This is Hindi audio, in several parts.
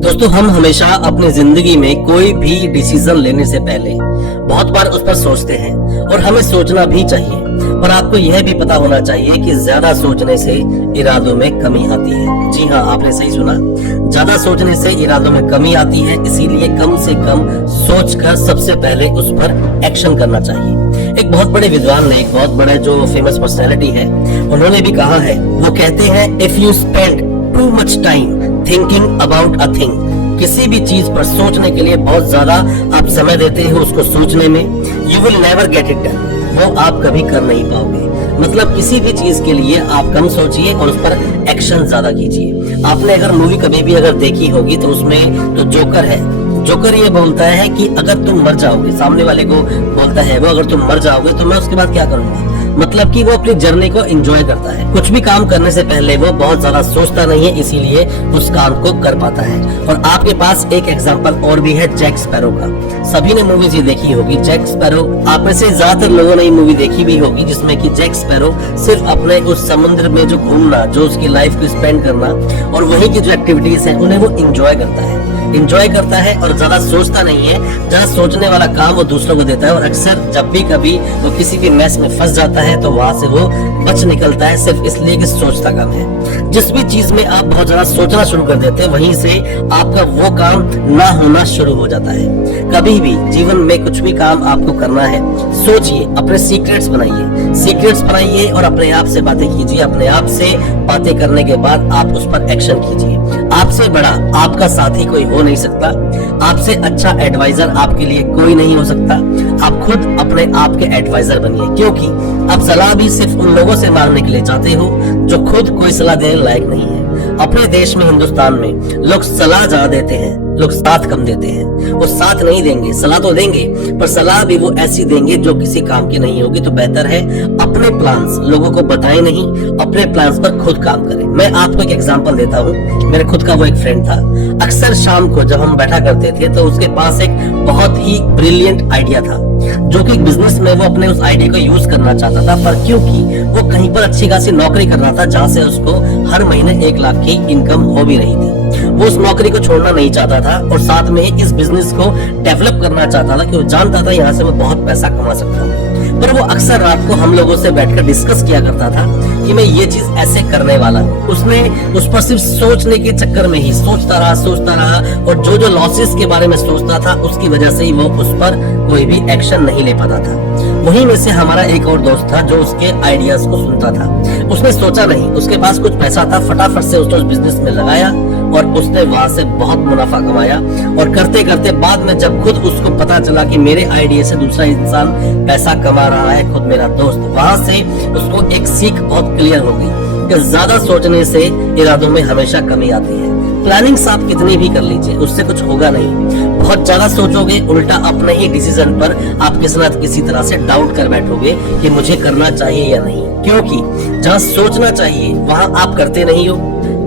दोस्तों, हम हमेशा अपनी जिंदगी में कोई भी डिसीजन लेने से पहले बहुत बार उस पर सोचते हैं और हमें सोचना भी चाहिए। पर आपको यह भी पता होना चाहिए कि ज्यादा सोचने से इरादों में कमी आती है। जी हाँ, आपने सही सुना, ज्यादा सोचने से इरादों में कमी आती है। इसीलिए कम से कम सोचकर सबसे पहले उस पर एक्शन करना चाहिए। एक बहुत बड़े विद्वान ने, एक बहुत बड़े जो फेमस पर्सनैलिटी है, उन्होंने भी कहा है, वो कहते हैं, if you spend too much time thinking about a thing, किसी भी चीज पर सोचने के लिए बहुत ज्यादा आप समय देते हो उसको सोचने में, you will never get it done, वो आप कभी कर नहीं पाओगे। मतलब किसी भी चीज के लिए आप कम सोचिए और उस पर एक्शन ज्यादा कीजिए। आपने अगर मूवी कभी भी अगर देखी होगी तो उसमें जो जोकर है, जोकर ये बोलता है कि अगर तुम मर जाओगे, सामने वाले को बोलता है वो, अगर तुम मर जाओगे तो मैं उसके बाद क्या करूंगा। मतलब कि वो अपनी जर्नी को एंजॉय करता है। कुछ भी काम करने से पहले वो बहुत ज्यादा सोचता नहीं है, इसीलिए उस काम को कर पाता है। और आपके पास एक एग्जांपल और भी है, जैक स्पैरो का। सभी ने मूवीज ये देखी होगी, जैक स्पैरो। आप में से ज्यादातर लोगों ने ये मूवी देखी भी होगी, जिसमें कि जैक स्पैरो सिर्फ अपने उस समुद्र में जो घूमना, जो उसकी लाइफ को स्पेंड करना और वहीं की जो एक्टिविटीज है उन्हें वो एंजॉय करता है और ज्यादा सोचता नहीं है। ज्यादा सोचने वाला काम वो दूसरों को देता है और अक्सर जब भी कभी वो किसी भी मैस में फंस जाता है तो वहां से वो बच निकलता है, सिर्फ इसलिए कि सोचता कम है। जिस भी चीज में आप बहुत ज्यादा सोचना शुरू कर देते हैं, वहीं से आपका वो काम ना होना शुरू हो जाता है। कभी भी जीवन में कुछ भी काम आपको करना है, सोचिए, अपने सीक्रेट्स बनाइए और अपने आप से बातें कीजिए। अपने आप से बातें करने के बाद आप उस पर एक्शन कीजिए। आपसे बड़ा आपका साथी कोई हो नहीं सकता, आपसे अच्छा एडवाइजर आपके लिए कोई नहीं हो सकता। आप खुद अपने आप के एडवाइजर बनिए, क्योंकि आप सलाह भी सिर्फ उन लोगों से मांगने के लिए चाहते हो जो खुद कोई सलाह देने लायक नहीं है। अपने देश में, हिंदुस्तान में, लोग सलाह ज्यादा देते हैं, लोग साथ कम देते हैं। वो साथ नहीं देंगे, सलाह तो देंगे, पर सलाह भी वो ऐसी देंगे जो किसी काम की नहीं होगी। तो बेहतर है अपने प्लान्स लोगों को बताएं नहीं, अपने प्लान्स पर खुद काम करें। मैं आपको एक एग्जांपल देता हूँ। मेरे खुद का वो एक फ्रेंड था। अक्सर शाम को जब हम बैठा करते थे तो उसके पास एक बहुत ही ब्रिलियंट आइडिया था, जो कि बिजनेस में वो अपने उस आइडिया को यूज करना चाहता था। पर क्योंकि वो कहीं पर अच्छी खासी नौकरी कर रहा था जहां से उसको हर महीने 1 लाख की इनकम हो भी रही थी, वो उस नौकरी को छोड़ना नहीं चाहता था और साथ में इस बिजनेस को डेवलप करना चाहता था, कि वो जानता था यहाँ से मैं बहुत पैसा कमा सकता हूँ। पर वो अक्सर रात को हम लोगों से बैठकर डिस्कस किया करता था कि मैं ये चीज ऐसे करने वाला हूँ। उसने उस पर सिर्फ सोचने के चक्कर में ही सोचता रहा और जो लॉसेस के बारे में सोचता था उसकी वजह से ही वो उस पर कोई भी एक्शन नहीं ले पाता था। वहीं में से हमारा एक और दोस्त था जो उसके आइडियाज को सुनता था। उसने सोचा नहीं, उसके पास कुछ पैसा था, फटाफट से उसने उस बिजनेस में लगाया और उसने वहां से बहुत मुनाफा कमाया। और करते करते बाद में जब खुद उसको पता चला कि मेरे आइडिया से दूसरा इंसान पैसा कमा रहा है, खुद मेरा दोस्त, वहां से उसको एक सीख बहुत क्लियर हो गई कि ज्यादा सोचने से इरादों में हमेशा कमी आती है। प्लानिंग्स आप कितनी भी कर लीजिए, उससे कुछ होगा नहीं। बहुत ज्यादा सोचोगे, उल्टा अपने ही डिसीजन पर आप किसी न किसी तरह से डाउट कर बैठोगे कि मुझे करना चाहिए या नहीं। क्योंकि जहाँ सोचना चाहिए वहां आप करते नहीं हो।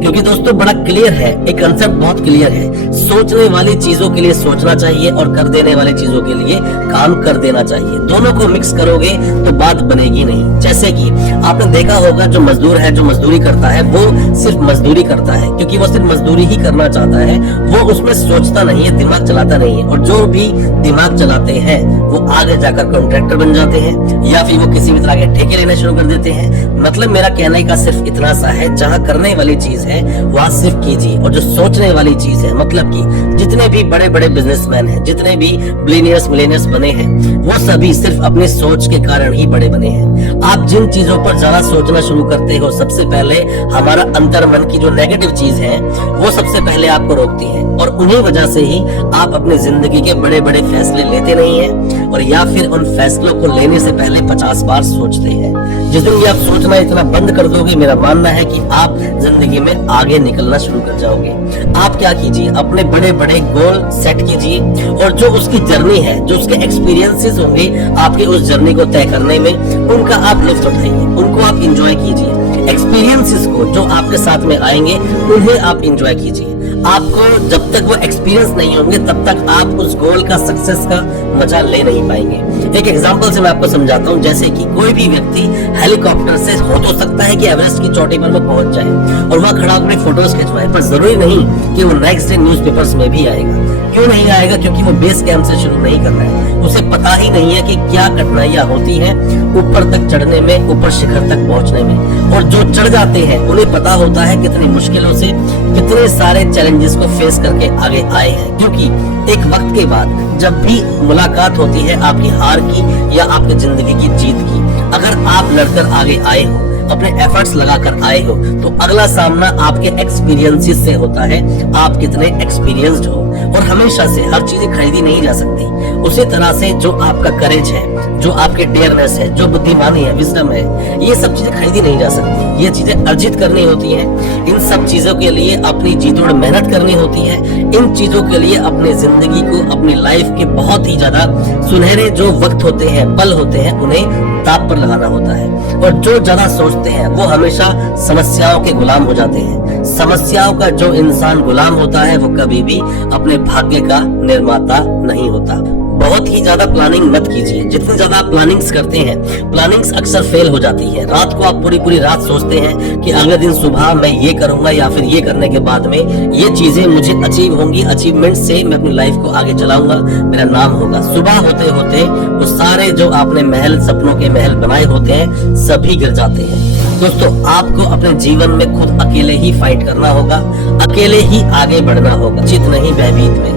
क्योंकि दोस्तों बड़ा क्लियर है, एक कंसेप्ट बहुत क्लियर है, सोचने वाली चीजों के लिए सोचना चाहिए और कर देने वाली चीजों के लिए काम कर देना चाहिए। दोनों को मिक्स करोगे तो बात बनेगी नहीं। जैसे कि आपने देखा होगा, जो मजदूर है, जो मजदूरी करता है, वो सिर्फ मजदूरी करता है क्योंकि वो सिर्फ मजदूरी ही करना चाहता है, वो उसमें सोचता नहीं है, दिमाग चलाता नहीं है। और जो भी दिमाग चलाते हैं वो आगे जाकर कॉन्ट्रैक्टर बन जाते हैं या फिर वो किसी भी तरह के ठेके लेने शुरू कर देते हैं। मतलब मेरा कहने का सिर्फ इतना सा है, जहाँ करने वाली चीज है वहां सिर्फ कीजिए, और जो सोचने वाली चीज है, मतलब कि जितने भी बड़े बड़े बिजनेसमैन हैं, जितने भी बिलियनियर्स मिलियनियर्स बने हैं, वो सभी सिर्फ अपनी सोच के कारण ही बड़े बने हैं। आप जिन चीजों पर ज्यादा सोचना शुरू करते हो, सबसे पहले हमारा अंतर मन की जो नेगेटिव चीज है वो सबसे पहले आपको रोकती है, और उन्हीं वजह से ही आप अपनी जिंदगी के बड़े बड़े फैसले लेते नहीं हैं, और या फिर उन फैसलों को लेने से पहले 50 बार सोचते हैं। जिस दिन ये आप सोचना इतना बंद कर दोगे, मेरा मानना है कि आप जिंदगी में आगे निकलना शुरू कर जाओगे। आप क्या कीजिए, अपने बड़े बड़े गोल सेट कीजिए, और जो उसकी जर्नी है, जो उसके एक्सपीरियंसेस होंगे आपके उस जर्नी को तय करने में, उनका आप लुत्फ उठाइए, उनको आप इंजॉय कीजिए। एक्सपीरियंसेस को जो आपके साथ में आएंगे उन्हें आप इंजॉय कीजिए। आपको जब तक वो एक्सपीरियंस नहीं होंगे तब तक आप उस गोल का सक्सेस का मजा ले नहीं पाएंगे। एक एग्जांपल से मैं आपको समझाता हूँ, जैसे कि कोई भी व्यक्ति हेलीकॉप्टर से हो तो सकता है कि एवरेस्ट की चोटी पर वो पहुंच जाए और वहां खड़ा अपनी फोटोज खिंचवाए, पर जरूरी नहीं कि वो नेक्स्ट डे न्यूज़पेपर्स में भी आएगा। क्यों नहीं आएगा? क्योंकि वो बेस कैंप से शुरू नहीं कर रहा है, उसे पता ही नहीं है कि क्या कठिनाइयां होती हैं ऊपर तक चढ़ने में, ऊपर शिखर तक पहुंचने में। और जो चढ़ जाते हैं उन्हें पता होता है कितनी मुश्किलों से, कितने सारे चैलेंजेस को फेस करके आगे आए हैं। क्योंकि एक वक्त के बाद जब भी मुलाकात होती है आपकी हार की या आपकी जिंदगी की जीत की, अगर आप लड़कर आगे आए हो, अपने एफर्ट्स लगाकर आए हो, तो अगला सामना आपके एक्सपीरियंसेस से होता है, आप कितने एक्सपीरियंस्ड हो। और हमेशा से हर चीजें खरीदी नहीं जा सकती। उसी तरह से जो आपका करेज है, जो आपके डेयरनेस है, जो बुद्धिमानी है, विजडम है, ये सब चीजें खरीदी नहीं जा सकती। ये चीजें अर्जित करनी होती हैं। इन सब चीजों के लिए अपनी जी तोड़ मेहनत करनी होती है। इन चीजों के लिए अपने जिंदगी को, अपनी लाइफ के बहुत ही ज्यादा सुनहरे जो वक्त होते हैं, पल होते हैं, उन्हें दांव पर लगाना होता है। और जो ज्यादा सोचते हैं वो हमेशा समस्याओं के गुलाम हो जाते हैं। समस्याओं का जो इंसान गुलाम होता है वो कभी भी अपने भाग्य का निर्माता नहीं होता। बहुत ही ज्यादा प्लानिंग मत कीजिए। जितनी ज्यादा आप प्लानिंग्स करते हैं, प्लानिंग्स अक्सर फेल हो जाती है। रात को आप पूरी रात सोचते हैं कि अगले दिन सुबह मैं ये करूंगा या फिर ये करने के बाद में ये चीजें मुझे अचीव होंगी, अचीवमेंट से मैं अपनी लाइफ को आगे चलाऊंगा, मेरा नाम होगा। सुबह होते होते वो सारे जो आपने महल, सपनों के महल बनाए होते हैं, सभी गिर जाते हैं। दोस्तों, आपको अपने जीवन में खुद अकेले ही फाइट करना होगा, अकेले ही आगे बढ़ना होगा, चित नहीं भयभीत में।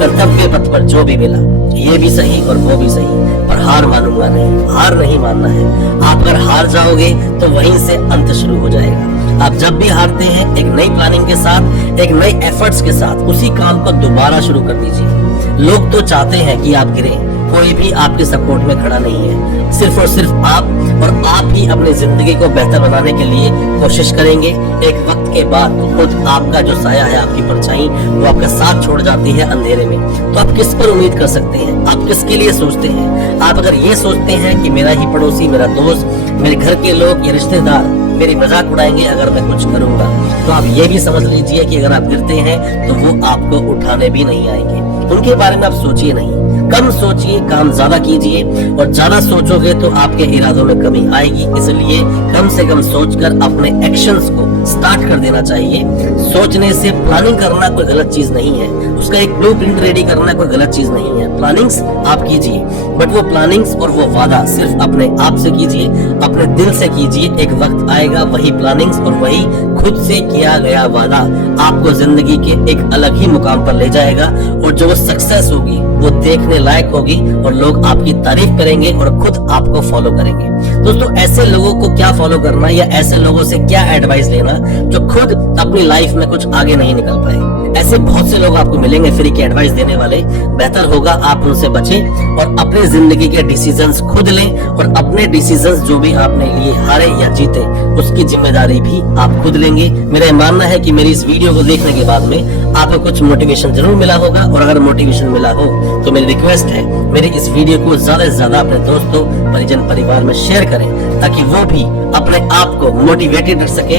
कर्तव्य पथ पर जो भी मिला, ये भी सही और वो भी सही, पर हार मानूंगा नहीं, हार नहीं मानना है। आप अगर हार जाओगे तो वहीं से अंत शुरू हो जाएगा। आप जब भी हारते हैं, एक नई प्लानिंग के साथ, एक नई एफर्ट्स के साथ उसी काम को दोबारा शुरू कर दीजिए। लोग तो चाहते हैं कि आप गिरें, कोई भी आपके सपोर्ट में खड़ा नहीं है। सिर्फ और सिर्फ आप और आप ही अपनी जिंदगी को बेहतर बनाने के लिए कोशिश करेंगे। एक वक्त के बाद खुद आपका जो साया है, आपकी परछाई, वो आपका साथ छोड़ जाती है अंधेरे में। तो आप किस पर उम्मीद कर सकते हैं? आप किसके लिए सोचते हैं? आप अगर ये सोचते हैं कि मेरा ही पड़ोसी, मेरा दोस्त, मेरे घर के लोग या रिश्तेदार मेरी मजाक उड़ाएंगे अगर मैं कुछ करूंगा, तो आप ये भी समझ लीजिए कि अगर आप गिरते हैं तो वो आपको उठाने भी नहीं आएंगे। उनके बारे में आप सोचिए नहीं, कम सोचिए, काम ज्यादा कीजिए। और ज्यादा सोचोगे तो आपके इरादों में कमी आएगी। इसलिए कम से कम सोचकर अपने एक्शंस को स्टार्ट कर देना चाहिए। सोचने से प्लानिंग करना कोई गलत चीज नहीं है, उसका एक ब्लूप्रिंट रेडी करना कोई गलत चीज नहीं है। प्लानिंग्स आप कीजिए, बट वो प्लानिंग्स और वो वादा सिर्फ अपने आप से कीजिए, अपने दिल से कीजिए। एक वक्त आएगा वही प्लानिंग्स और वही खुद से किया गया वादा आपको जिंदगी के एक अलग ही मुकाम पर ले जाएगा। और जो सक्सेस होगी वो देखने लायक होगी और लोग आपकी तारीफ करेंगे और खुद आपको फॉलो करेंगे। दोस्तों, ऐसे लोगों को क्या फॉलो करना या ऐसे लोगों से क्या एडवाइस लेना जो खुद अपनी लाइफ में कुछ आगे नहीं निकल पाए? ऐसे बहुत से लोग आपको मिलेंगे फ्री की एडवाइस देने वाले। बेहतर होगा आप उनसे बचें और अपने जिंदगी के डिसीजंस खुद लें। और अपने डिसीजंस जो भी आपने लिए, हारे या जीते, उसकी जिम्मेदारी भी आप खुद लेंगे। मेरा मानना है कि मेरी इस वीडियो को देखने के बाद में आपको कुछ मोटिवेशन जरूर मिला होगा। और अगर मोटिवेशन मिला हो तो मेरी रिक्वेस्ट है, मेरी इस वीडियो को ज्यादा से ज्यादा अपने दोस्तों, परिजन, परिवार में शेयर करें ताकि वो भी अपने आप को मोटिवेटेड रख सके।